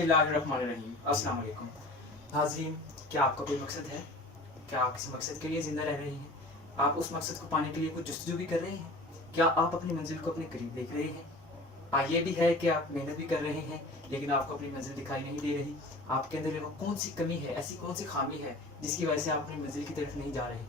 बिस्मिल्लाहिर्रहमानिर्रहीम। अस्सलाम वालेकुम नाज़रीन, क्या आपका कोई मकसद है? क्या आप किसी मकसद के लिए ज़िंदा रह रहे हैं? आप उस मकसद को पाने के लिए कुछ जस्तजू भी कर रहे हैं? क्या आप अपनी मंजिल को अपने करीब देख रहे हैं? ये भी है कि आप मेहनत भी कर रहे हैं लेकिन आपको अपनी मंजिल दिखाई नहीं दे रही। आपके अंदर वो कौन सी कमी है, ऐसी कौन सी खामी है जिसकी वजह से आप अपनी मंजिल की तरफ नहीं जा रहे?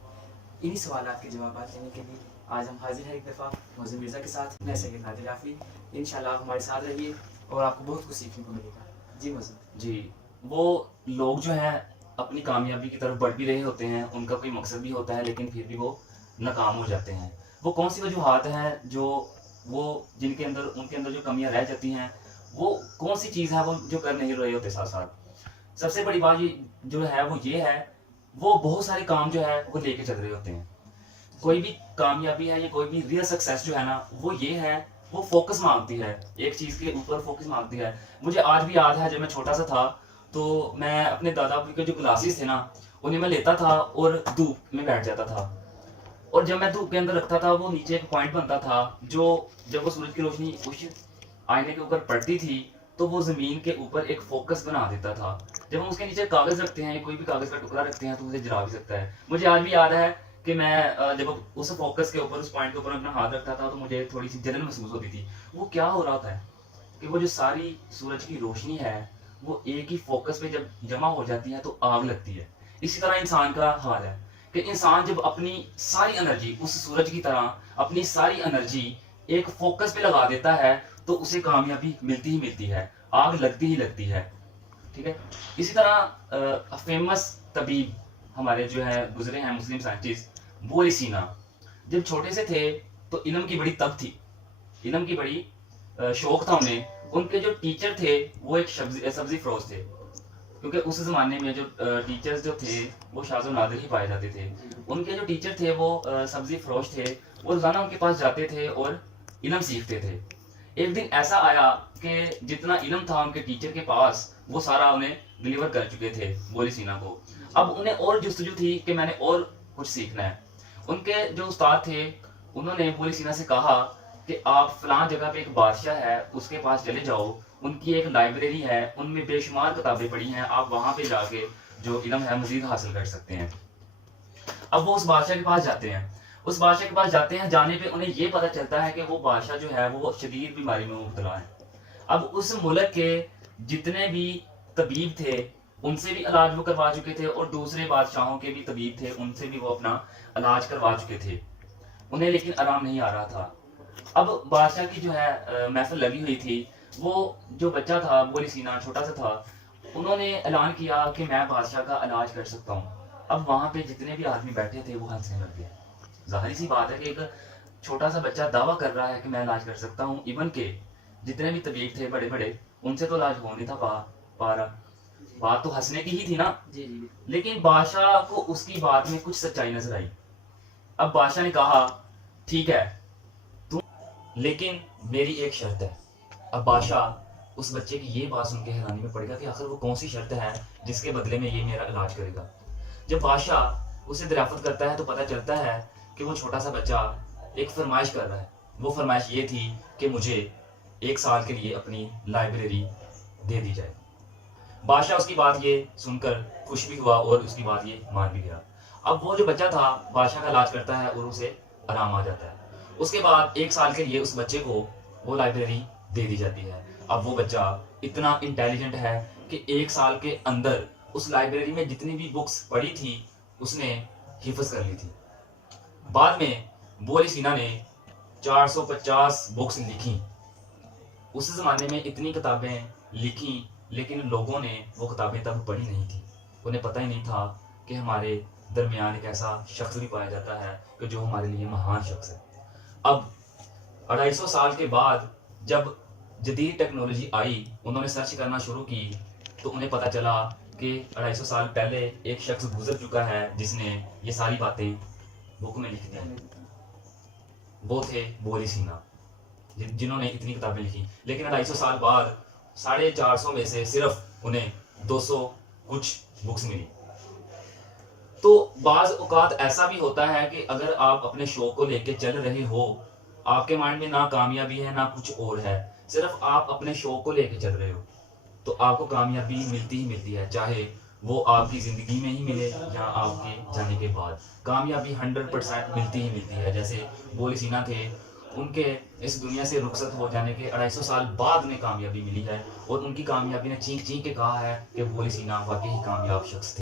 इन्हीं सवालात के जवाब लेने के लिए आज हम हाजिर हैं एक दफ़ा मौज़ूद मिर्ज़ा के साथ। मैं सैयद नादिर आफरी। इंशाल्लाह हमारे साथ रहिए और आपको बहुत कुछ सीखने को मिलेगा। जी मौज़ूद। जी, वो लोग जो हैं अपनी कामयाबी की तरफ बढ़ भी रहे होते हैं, उनका कोई मकसद भी होता है लेकिन फिर भी वो नाकाम हो जाते हैं। वो कौन सी वजूहात हैं जो वो जिनके अंदर उनके अंदर जो कमियां रह जाती हैं, वो कौन सी चीज़ है वो जो कर नहीं रहे होते साथ साथ। सबसे बड़ी बात ये जो है वो ये है, वो बहुत सारे काम जो है वो लेके चल रहे होते हैं। कोई भी कामयाबी है या कोई भी रियल सक्सेस जो है ना, वो ये है, वो फोकस मांगती है, एक चीज़ के ऊपर फोकस मांगती है। मुझे आज भी याद है जब मैं छोटा सा था, तो मैं अपने दादा के जो ग्लासेस थे ना, उन्हें मैं लेता था और धूप में बैठ जाता था। और जब मैं धूप के अंदर रखता था, वो नीचे एक पॉइंट बनता था जो जब वो सूरज की रोशनी उस आईने के ऊपर पड़ती थी तो वो ज़मीन के ऊपर एक फोकस बना देता था। जब हम उसके नीचे कागज़ रखते हैं, कोई भी कागज़ का टुकड़ा रखते हैं, तो उसे जला भी सकता है। मुझे आज भी याद है कि मैं जब उस फोकस के ऊपर, उस पॉइंट के ऊपर अपना हाथ रखता था, तो मुझे थोड़ी सी जलन महसूस होती थी। वो क्या हो रहा था कि वो जो सारी सूरज की रोशनी है, वो एक ही फोकस पे जब जमा हो जाती है तो आग लगती है। इसी तरह इंसान का हाल है कि इंसान जब अपनी सारी एनर्जी उस सूरज की तरह अपनी सारी एनर्जी एक फोकस पे लगा देता है, तो उसे कामयाबी मिलती ही मिलती है, आग लगती ही लगती है। ठीक है। इसी तरह फेमस तबीब हमारे जो है गुजरे हैं, मुस्लिम साइंटिस्ट बोरी सीना, जब छोटे से थे तो इल्म की बड़ी तब थी, इल्म की बड़ी शौक था उन्हें। उनके जो टीचर थे वो एक सब्जी फरोश थे, क्योंकि उस जमाने में जो टीचर्स जो थे वो शाज़ो नादिर ही पाए जाते थे। उनके जो टीचर थे वो सब्जी फरोश थे, वो रोजाना उनके पास जाते थे और इल्म सीखते थे। एक दिन ऐसा आया कि जितना इल्म था उनके टीचर के पास, वो सारा उन्हें डिलीवर कर चुके थे बोरी सीना को। अब उन्हें और जुस्तजू थी कि मैंने और कुछ सीखना है। उनके जो उस्ताद थे उन्होंने बोरी सीना से कहा कि आप फलां जगह पे एक बादशाह है, उसके पास चले जाओ, उनकी एक लाइब्रेरी है, उनमें बेशुमार किताबें पड़ी हैं, आप वहां पे जाके जो इल्म है मजीद हासिल कर सकते हैं। अब वो उस बादशाह के पास जाते हैं, उस बादशाह के पास जाते हैं, जाने पे उन्हें ये पता चलता है कि वो बादशाह जो है वो शदीद बीमारी में मुब्तला है। अब उस मुल्क के जितने भी तबीब थे उनसे भी इलाज वो करवा चुके थे, और दूसरे बादशाहों के भी तबीब थे, उनसे भी वो अपना इलाज करवा चुके थे, उन्हें लेकिन आराम नहीं आ रहा था। अब बादशाह की जो है महफिल लगी हुई थी, वो जो बच्चा था बोरी सीना छोटा सा था, उन्होंने ऐलान किया कि मैं बादशाह का इलाज कर सकता हूँ। अब वहां पे जितने भी आदमी बैठे थे वो हंसने लग गए। जाहिर सी बात है कि एक छोटा सा बच्चा दावा कर रहा है कि मैं इलाज कर सकता हूँ, इवन के जितने भी तबीब थे बड़े बड़े, उनसे तो इलाज हो नहीं था पा रहा। बात तो हंसने की ही थी ना। जी जी। लेकिन बादशाह को उसकी बात में कुछ सच्चाई नजर आई। अब बादशाह ने कहा ठीक है, लेकिन मेरी एक शर्त है। अब बादशाह उस बच्चे की ये बात सुन के हैरानी में पड़ गया कि आखिर वो कौन सी शर्त है जिसके बदले में ये मेरा इलाज करेगा। जब बादशाह उसे दरियाफ्त करता है तो पता चलता है कि वो छोटा सा बच्चा एक फरमाइश कर रहा है। वो फरमाइश ये थी कि मुझे 1 साल के लिए अपनी लाइब्रेरी दे दी जाए। बादशाह उसकी बात ये सुनकर खुश भी हुआ और उसकी बात ये मान भी गया। अब वो जो बच्चा था बादशाह का इलाज करता है और उसे आराम आ जाता है। उसके बाद 1 साल के लिए उस बच्चे को वो लाइब्रेरी दे दी जाती है। अब वो बच्चा इतना इंटेलिजेंट है कि 1 साल के अंदर उस लाइब्रेरी में जितनी भी बुक्स पढ़ी थी उसने हिफ्ज कर ली थी। बाद में बोरी सीना ने 450 बुक्स लिखी। उस जमाने में इतनी किताबें लिखी, लेकिन लोगों ने वो किताबें तब पढ़ी नहीं थी। उन्हें पता ही नहीं था कि हमारे दरमियान एक ऐसा शख्स भी पाया जाता है कि जो हमारे लिए महान शख्स है। अब 250 साल के बाद जब जदीद टेक्नोलॉजी आई, उन्होंने सर्च करना शुरू की, तो उन्हें पता चला कि 250 साल पहले एक शख्स गुजर चुका है जिसने ये सारी बातें बुक में लिख दी। वो थे बोरी सीना, जिन्होंने इतनी किताबें लिखी। लेकिन 250 साल बाद 450 में से सिर्फ उन्हें 200 कुछ बुक्स मिली। तो बाज औकात ऐसा भी होता है कि अगर आप अपने शौक को लेके चल रहे हो, आपके माइंड में ना कामयाबी है ना कुछ और है, सिर्फ आप अपने शौक को लेके चल रहे हो, تو آپ کو کامیابی ملتی ہی ملتی ہے، چاہے وہ آپ کی زندگی میں ہی ملے یا آپ کے جانے کے بعد، کامیابی 100% ملتی ہی ملتی ہے۔ جیسے بولی سینا تھے، ان کے اس دنیا سے رخصت ہو جانے کے 250 سال بعد انہیں کامیابی ملی ہے، اور ان کی کامیابی نے چینک چینک کے کہا ہے کہ بولی سینا واقعی کامیاب شخص تھے۔